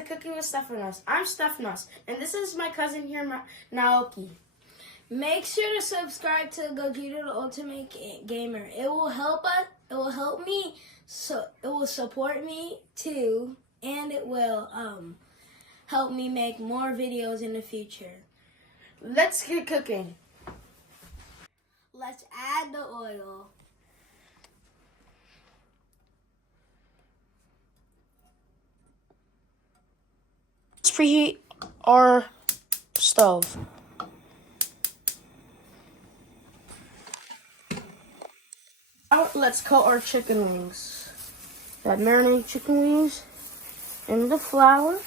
to Cooking with Stefanos. I'm Stefanos, and this is my cousin here, Naoki. Make sure to subscribe to Gogeta the Ultimate Gamer. It will help us. It will help me. So it will support me too, and it will help me make more videos in the future. Let's get cooking. Let's add the oil. Let's preheat our stove. Now let's coat our chicken wings. That marinated chicken wings in the flour.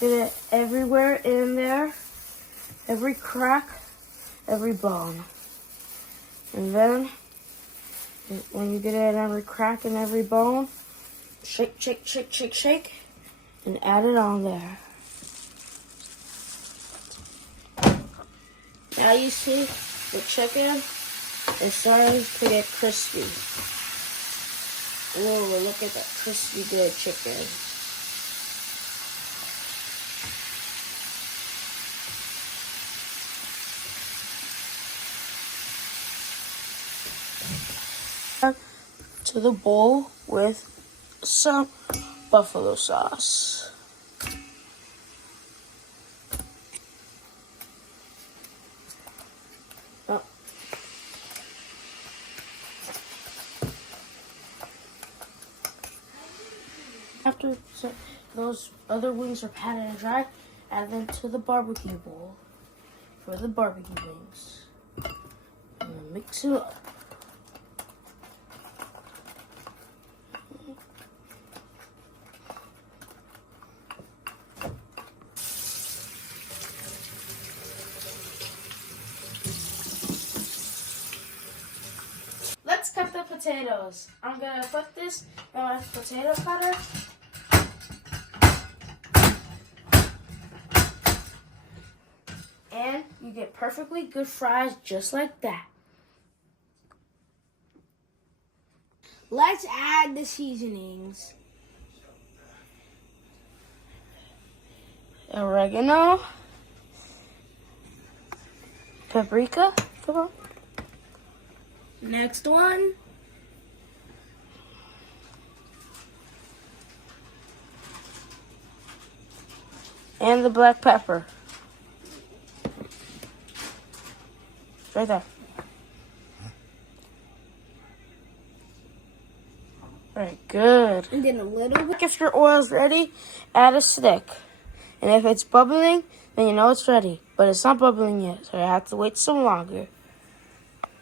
Get it everywhere in there. Every crack, every bone. And then, when you get it in every crack and every bone, shake, shake, shake, shake, shake, and add it on there. Now you see the chicken is starting to get crispy. Whoa, look at that crispy good chicken. To the bowl with some buffalo sauce. Oh. After those other wings are patted and dry, add them to the barbecue bowl for the barbecue wings. And mix it up. Let's cut the potatoes. I'm gonna put this in my potato cutter. And you get perfectly good fries just like that. Let's add the seasonings. Oregano. Paprika. Come on. Next one. And the black pepper. Right there. Very good. And then a little bit. If your oil's ready, add a stick. And if it's bubbling, then you know it's ready. But it's not bubbling yet, so you have to wait some longer.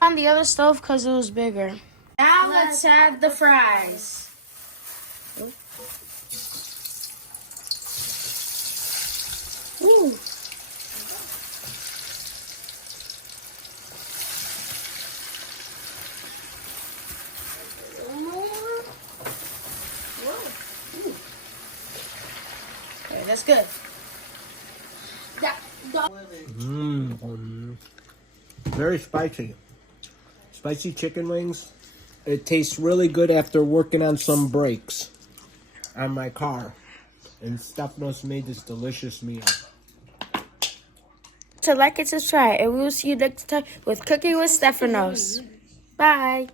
On the other stove because it was bigger. Now let's add the fries. Ooh. Okay, that's good. Very spicy. Spicy chicken wings. It tastes really good after working on some brakes on my car. And Stefanos made this delicious meal. So like and subscribe, and we will see you next time with Cooking with Stefanos. Bye.